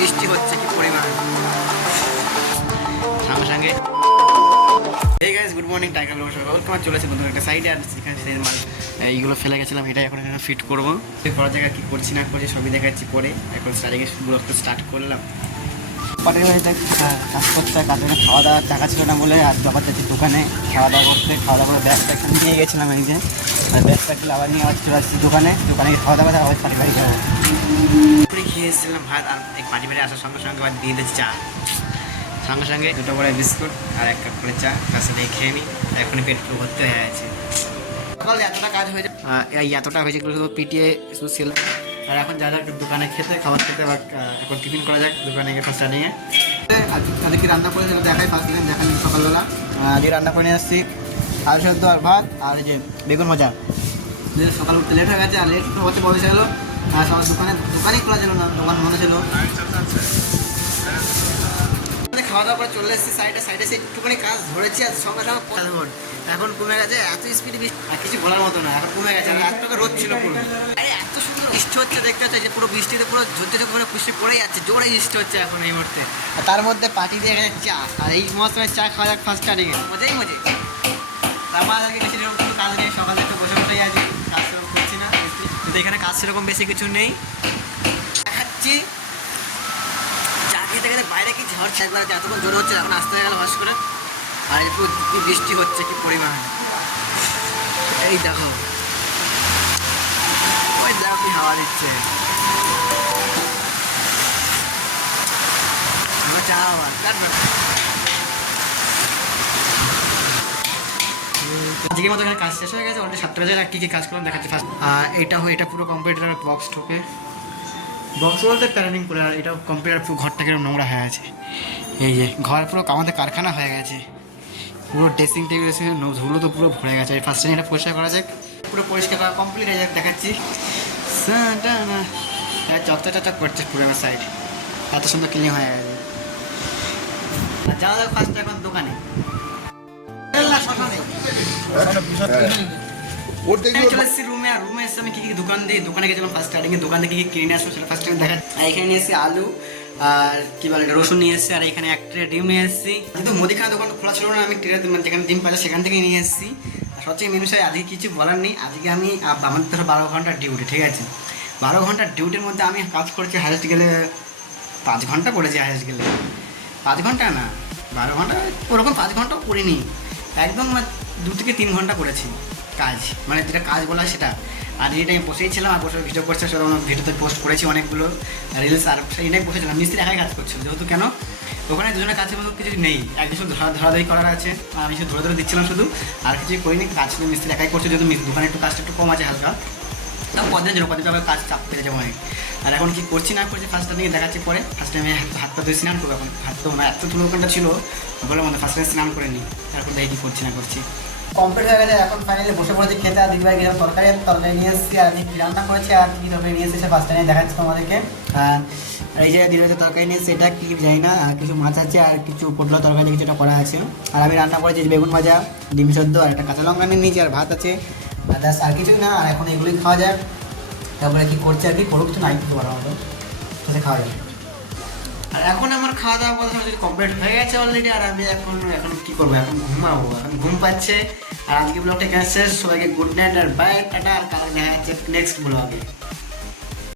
বৃষ্টি হচ্ছে কি পরিমাণ সঙ্গে সঙ্গে। এই guys good morning, tiger blog সকাল তোমার চলেছে নতুন একটা সাইডে। আর সেখানে মাল এইগুলো ফেলে গেছিলাম, এটা এখন এখানে ফিট করবো। করার জায়গা কী করছি না করছি সবই দেখাচ্ছি পরে। এখন স্টার্ট করলাম। পাটের বাড়িতে কাজ করতে কাজে খাওয়া দাওয়ার টাকা ছিল না বলে আর যখন যাচ্ছি দোকানে খাওয়া দাওয়া করতে, খাওয়া দাওয়া করে ব্যাগটা এখানে নিয়ে গেছিলাম। এই যে ব্যাগটা আবার নিয়ে চলে আসছি দোকানে খাওয়া দাওয়া আবার পাটি বাড়ি যাবো। খেয়ে এসেছিলাম ভাত, আর এই পাটি বাড়ি আসার সঙ্গে সঙ্গে আবার দিয়ে দিচ্ছি চা, সঙ্গে সঙ্গে 2টো করে বিস্কুট আর 1 কাপ করে চা তার সাথে খেয়ে নিই। এখনই পেট পুরো ভর্তি হয়ে আছে। সকালে এতটা কাজ হয়েছে, এতটা হয়েছে শুধু পিটিয়ে শুধু ছিল। আর এখন যা যাক দোকানে খেতে খাবার খেতে বা এখন টিফিন করা যাক দোকানে গিয়ে ফার্স্ট নিয়ে। আজকে কি রান্না করে দেখাই ফার্স্ট দিন দেখাই সকালবেলা। আজকে রান্না করে নিয়ে আসছি আলু সেদ্ধ আর ভাত আর এই যে বেগুন ভাজা। সকাল উঠতে লেট হয়ে গেছে, আর লেট হতে বসে গেলো। আর সবার দোকানেই খোলা ছিল না, দোকান বন্ধ ছিল। খাওয়া দাওয়া করে চলে এসেছি সাইডে সে একটুখানি কাজ ধরেছি আর সঙ্গে সঙ্গে এখন কমে গেছে। এত স্পিড আর কিছু বলার মতো না, এখন কমে গেছে। এত টাকা রোদ ছিল পুরো, এত সুন্দর বৃষ্টি হচ্ছে দেখতে হচ্ছে যে পুরো বৃষ্টিতে পুরো ঝরতে করে বৃষ্টি পড়ে যাচ্ছে, জোরে বৃষ্টি হচ্ছে এখন এই মুহূর্তে। আর তার মধ্যে পার্টি দিয়ে গেছে চা, আর এই মৌসুমে চা খাওয়া যাক ফার্স্ট স্টার্টিংয়ে মজাই আমাদেরকে বেশি সেরকম কোনো কাজ নেই, সকালে একটু বসে বসেই আছি, কাজ সেরকম করছি না। কিন্তু এখানে কাজ সেরকম বেশি কিছু নেই। দেখাচ্ছি চা খেতে খেতে বাইরে কি ঝড় ছেড়ে বেড়াচ্ছে, এতক্ষণ জোর হচ্ছে, এখন আসতে হয়ে গেল হস করে। আর একটু বৃষ্টি হচ্ছে কি পরিমাণ, এই দেখো ওই দেখো হাওয়া দিচ্ছে। চা আবার আজকের মতো এখানে কাজ শেষ হয়ে গেছে অলরেডি। 7টা বাজে আর কী কাজ করলাম দেখাচ্ছি ফার্স্ট। এটা পুরো কম্পিউটার বক্স ঢোকে, বক্স বলতে প্যানেলিং করে। আর এটা কম্পিউটার পুরো ঘরটা কিরকম নোংরা হয়ে আছে। এই যে ঘর পুরো আমাদের কারখানা হয়ে গেছে, পুরো ড্রেসিং টেবিল ধুলো তো পুরো ভরে গেছে। এই ফার্স্ট টাইম এটা পরিষ্কার করা যাক, পুরো পরিষ্কার করা কমপ্লিট হয়ে যাক দেখাচ্ছি। চকচক করছে পুরো আমার সাইড, এত সুন্দর ক্লিন হয়ে গেছে। যাওয়া যাক ফার্স্ট এখন দোকানে। চলে এসেছি রুমে, আর রুমে এসে আমি কি দোকানে গেছিলাম ফার্স্ট স্টার্টিংয়ে। দোকান থেকে কি কিনে আসবো সেটা ফার্স্ট টাইম দেখা। আর এখানে নিয়ে এসেছি আলু আর কি বলে রসুন নিয়ে এসেছি, আর এখানে 1 ট্রে ডিম নিয়ে এসেছি। কিন্তু মুদিখানা দোকান খোলা ছিল না, আমি ট্রেতে যেখানে ডিম পাচ্ছি সেখান থেকে নিয়ে এসেছি। আর সবচেয়ে মেনু সাই আজকে কিছু বলার নেই। আজকে আমি আমাদের ধরো 12 ঘন্টার ডিউটি, ঠিক আছে। 12 ঘন্টার ডিউটির মধ্যে আমি কাজ করছি হাইয়েস্ট গেলে 5 ঘন্টা করেছি, হাইয়েস্ট গেলে 5 ঘন্টা না 12 ঘন্টা, ওরকম 5 ঘন্টাও করিনি, একদম 2 থেকে 3 ঘন্টা করেছি কাজ, মানে যেটা কাজ বলা সেটা। আর এই টাইমে বসেই ছিলাম, আর বসে ভিডিও করছে, ভিডিওতে পোস্ট করেছি অনেকগুলো রিলস। আর সেই টাইম বসেছিলাম, মিস্ত্রি একাই কাজ করছিল যেহেতু। কেন ওখানে দুজনের কাছে মতো কিছু নেই, একজন শুধু ধরাধরি করার আছে, আমি শুধু ধরে দিচ্ছিলাম শুধু, আর কিছুই করিনি। কাজ শুধু মিস্ত্রি একাই করছে, যেহেতু দোকানে একটু কাজটা একটু কম আছে হালকা। তাও কদিনের জন্য আবার কাজ চাপ পেয়ে যাবো অনেক। আর এখন কি করছি না করছি ফার্স্ট টাইমে দেখাচ্ছি পরে। ফার্স্ট টাইমে হাত পা ধুয়ে স্নান করবো, এখন হাত তো না এত ধুলো ওখানটা ছিল বলে মধ্যে ফার্স্ট টাইম স্নান করে নিই, তারপর দেখি কী করছি না করছি। কমপ্লিট হয়ে গেছে, এখন ফাইনালি বসে পড়েছি খেতে। আর দিদিভাই গেলাম তরকারি নিয়ে এসেছি, আর কি রান্না করেছি আর কী তরকারি নিয়ে এসেছে ফার্স্ট টাইমে দেখাচ্ছি তোমাদেরকে। আর এই যে দিদিভাই তরকারি নিয়ে এসেছে, এটা কি জানি না, আর কিছু মাছ আছে আর কিছু পটলা তরকারি কিছুটা করা আছে। আর আমি রান্না করেছি বেগুন ভাজা, ডিম সেদ্ধ আর একটা কাঁচা লঙ্কা নিয়ে নিয়েছি, আর ভাত আছে, আর ব্যাস আর কিছুই না। আর এখন এগুলোই খাওয়া যায়, তারপরে কী করছে আর কি করুক, কিছু নাই কিছু বলার মতো, সেটা খাওয়া যায়। আর এখন আমার খাওয়া দাওয়া কথা যদি কমপ্লিট হয়ে গেছে অলরেডি। আর আমি এখন কী করবো, এখন ঘুমাবো, এখন ঘুম পাচ্ছে। আর আজকে ব্লগটা এখানে শেষ। সবাইকে গুড নাইট আর বাই, টাটা। আর কালকে দেখা যাচ্ছে নেক্সট ব্লগে।